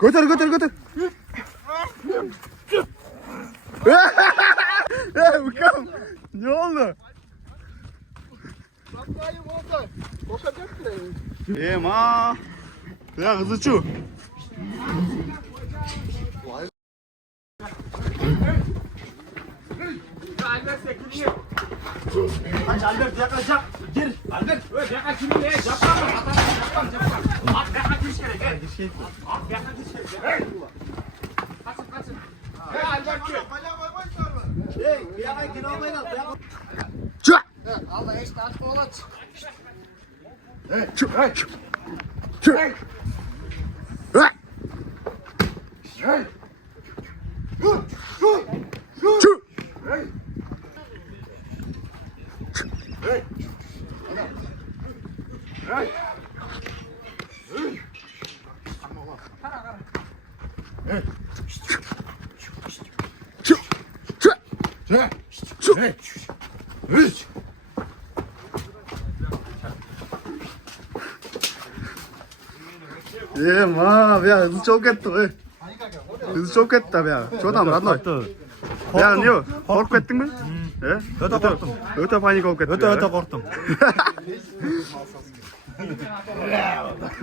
Götür. Bakalım. Ne oldu? Ma. Ya kızıçu. Albert yakacak. Gir. Albert. Yakacak kimi ne? Yapma. At yakacak şey. At yakacak şey. Kaçın. Hey Albert gir. Hey, yana gir olmayın. Allah işte at oğlat. Hey. Ma, ya hızlı çok etti. Hızlı çok etti tabii ya. Çoğdan mı Radnoy? Ya niye? Korkup ettin mi? Öte korktum. Öte panik olup ettin. Öte korktum.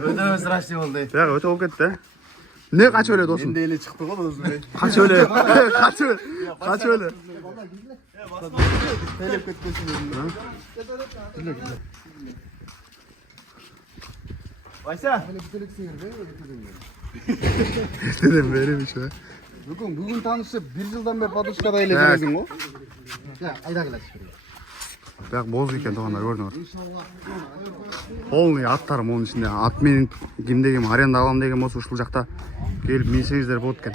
Öte sıraştı oldu. Ya öte olup etti. Ne kaç öyle dostum? Şimdi eli çıktı oğlum özür. Kaç öyle? Kaç öyle? Telep kötüsün. Baysa. Hele bir telek sinir be getirdim. Dedim verilmiş ha. Bugün tanışıp bir yıldan beri Paduşka'da eğlenedin o. Ya ayda gel çıkıyor. Bak boz iken doğanlar gördün mü? Полный аттарым onun içinde. At менен кимде ким аренда алам деген болсо ушул жакта келип минсеңиздер болот экен.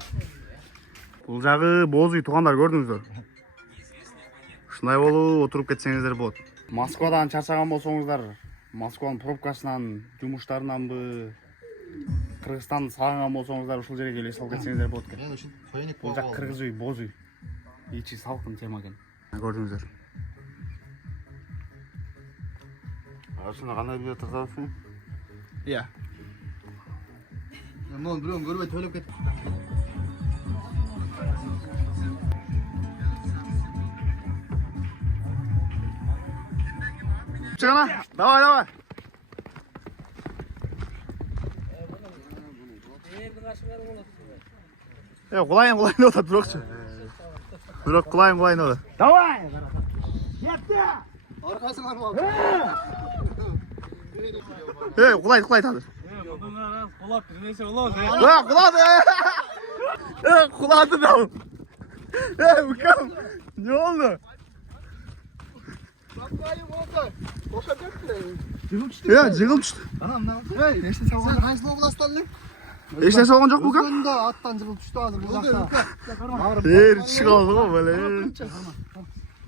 Бул жагы боз үй туугандар көрдүңүздөр. Ушундай болуп отуруп кетсеңиздер болот. Москвадан чарчаган болсоңуздар, Москванын пробкасынан, жумуштарынанбы, Кыргызстанды сагынган болсоңуздар ушул жерге келип салып кетсеңиздер болот экен. Бул жак кыргыз үй, боз үй. Ичи салкын тема экен. Көрдүңүздөр. Aslında kanal bir yatırdarsın. Ya. Mon biron görüp töylep ket. Çıkana. Давай. Кулайын отат бирокчу. Бирок кулайын отат. Давай. Yetti. Arkasına mı? Кулайды тазыр. Kulak neyse ulan. Кулады да. Bakalım. Ne oldu? Ya jig'il tushdi. Anam ne oldu? Hey, neşte savun. Sen hangi oblastdan? Hech narsa olgan yo'q bu-ku? Bunda attan jig'il tushdi hozir bu yoqda. Chiqib qoldi-ku bola.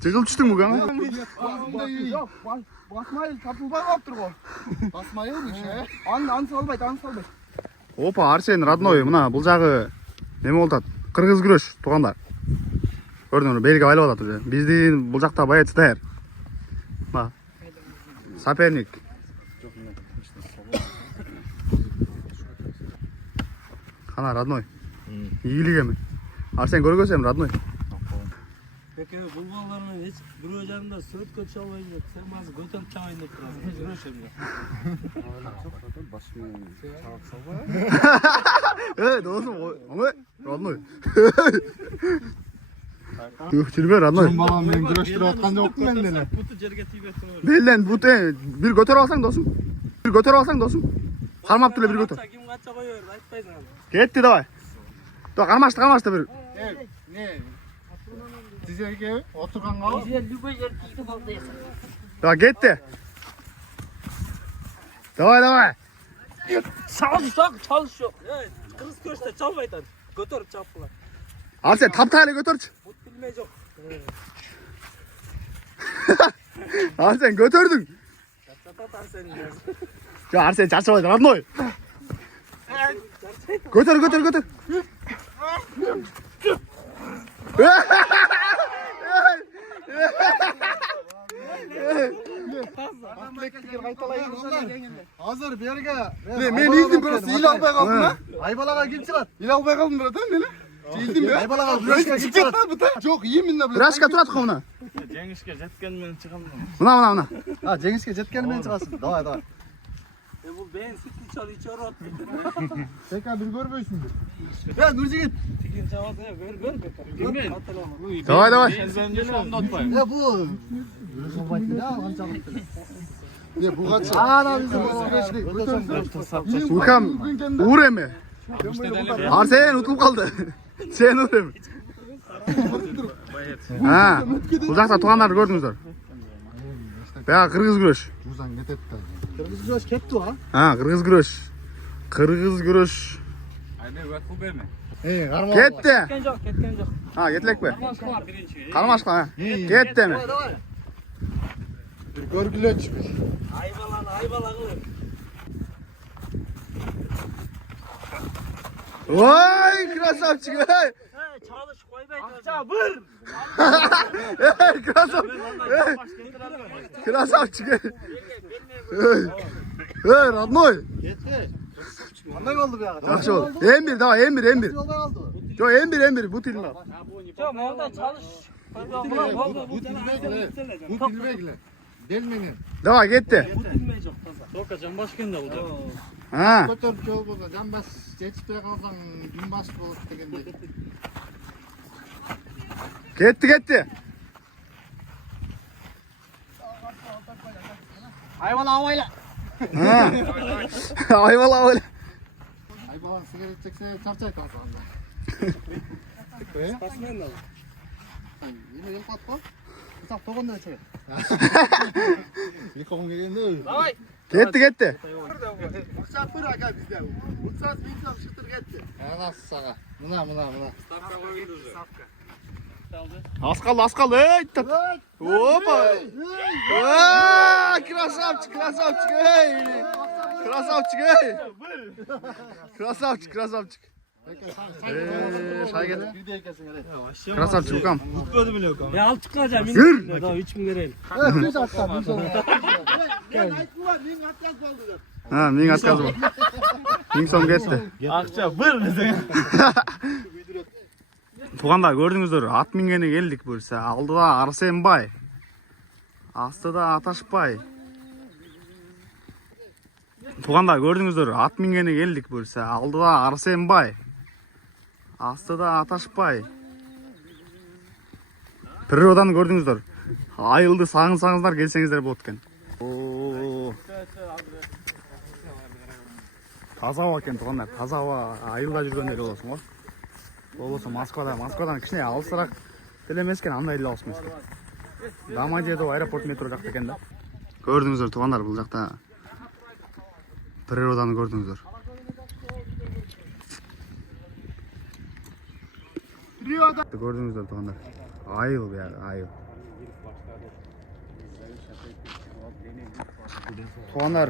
Jig'il tushding bu-ku? Yo'q, basmayıl tapılbay olib turib. Basmayılmış he. An salbayt. Опа, Арсен родной, мына бул жагы неме болуп атат? Кыргыз күрөш туугандар. Көрдүңүзбү? Белги айлап атат уже. Биздин бул жакта боец даяр. Мына соперник. Кана родной. Ийгилик эми. Арсен көргөзсөм родной. Peki bu ballarını hiç buracağında söğüt kötü olmayın yok. Sen bazı götür çağın da kırasın. Hiç görüşelim ya. dostum, ama rodной. Tilber rodной. Balam men güreştirip atkan yok mu mendele? Butu jerge tiybetin olur. Belden bu bir götür alsan dostum. Karmap tüle bir götür. Kim kaça koyuyor? Aytpaysın abi. Ketdi давай. To karmaştı bir. Ne? Size ki oturgan kal. Da ketdi. Давай. Çalış yok. Evet. Kız köşte çalmaydan. Götür çapılar. Arsen taptayla götür. But bilmez yok. Arsen götürdün. Çatatar senin ya. Ya Arsen çarşılaydı rodной. Götür. Hazır bir yerge. Men izdim burası il almay kaldım ha. Айбалаға ким чыгат? Мен албай қалдым брат, мені. Жейілдім бе? Айбалаға Брашка ким чыгат? Жоқ, иймін да. Брашка тұрады қомына. Жеңішке жеткенмен шығамын. Мына. А, жеңіске жеткенмен чыгасың. Давай. Бұл бен сүтті чал içeri at. Бека бир көрбөйсүңдүр. Я, Нуржигит. Тиген жауады, көр бека. Кіммен? Давай. Я, бу. Болбайтын да, канчалык. Не, бу канча? Ана биздин күрөшчү. Укам, ур эми. Арсен утулуп калды. Сен ур эми. Бул жакта туугандарды көрдүңүздөр. Бага кыргыз күрөш. Музан кетет да. Кыргыз күрөш кетти ба? Кыргыз күрөш. Кыргыз күрөш. Айда өт кыл берме. Карма. Кетти. Кеткен жоқ. Кетелекпи? Кармашқа бірінші. Кармашка. Кетти эми. Бир көргүлөчү. Айбала қылып. Ой, красавчик, ey. Çalış koymayın. Akça bir. Красавчик, ey. Ey, родной. Кетти. Кандай болду бияга? Жакшы болду. М1, давай, М1. Жолда калды. Жок, М1, бут илме. Жоқ, мында çalış. Бут билбегиле. Дел менен. Давай, кетти. Бут bilmey жоқ таза. Тока жамбаш кенде бұл. Көтөрүп жол болду. Жамбас жетишпей калсаң жумбаш болот дегендей. Кетти. Айбала авайла. Айбала. Айбалаң сигарет чексе чарчайт азанда. Спортсмен ал. Эме елпат го? Кысак тогондо чегет. Эком келгенде. Давай. Кетти. Урчак бир ака бизде. Урчак минсам шытыр кетти. Ана сага. Мына. Ставка қойды уже. Ставка. Çaldı. Az kaldı. Ey, Опа. Красавчик, ey. Красавчик. Şay geldi. Красавчик, Укам. Ya al çıkacağım. Yürü. Daha 3000 vereyim. Biz atla. Мен отказ бар. 1000 сом кетті. Ақша бір десең. Туғанда көрдіңіздер, ат мингені келдік бөлсе. Алдыда Арсенбай. Астыда Аташбай. Туғанда көрдіңіздер, ат мингені келдік бөлсе. Алдыда Арсенбай. Астыда Аташбай. Природаны көрдіңіздер. Айылды сағынсаңыздар келсеңіздер болады екен. Таза ауа екен туғандар. Таза ауа айылда жүргендер боласың ғой. Ол болса Москвадан кішкене алысырақ телемес екен, андай еле алысмас екен. Домодедово аэропорт метро жақта екен да. Көрдіңіздер туғандар, бұл жақта природаны көрдіңіздер. Көрдіңіздер туғандар. Айыл бияғы, айыл. Туғандар,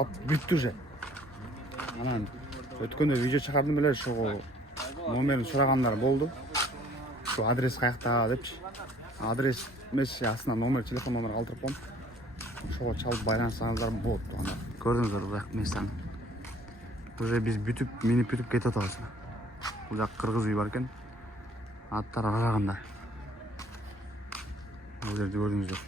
ат бүтті уже. Анан өткенде видео чыгардым эле, ошого номерин сурагандар болду. Şu адрес каякта депчи. Адрес эмес, астына номер, телефон номер калтырып коем. Ошого чалып байланышсаңыздар болот туганда. Көрдүңүздөр бул жак местаны. Уже биз бүтүп, минип бүтүп кетип атабыз. Бул жак кыргыз үй бар экен. Аттар ара жагында. Бул жерде көрдүңүздөр.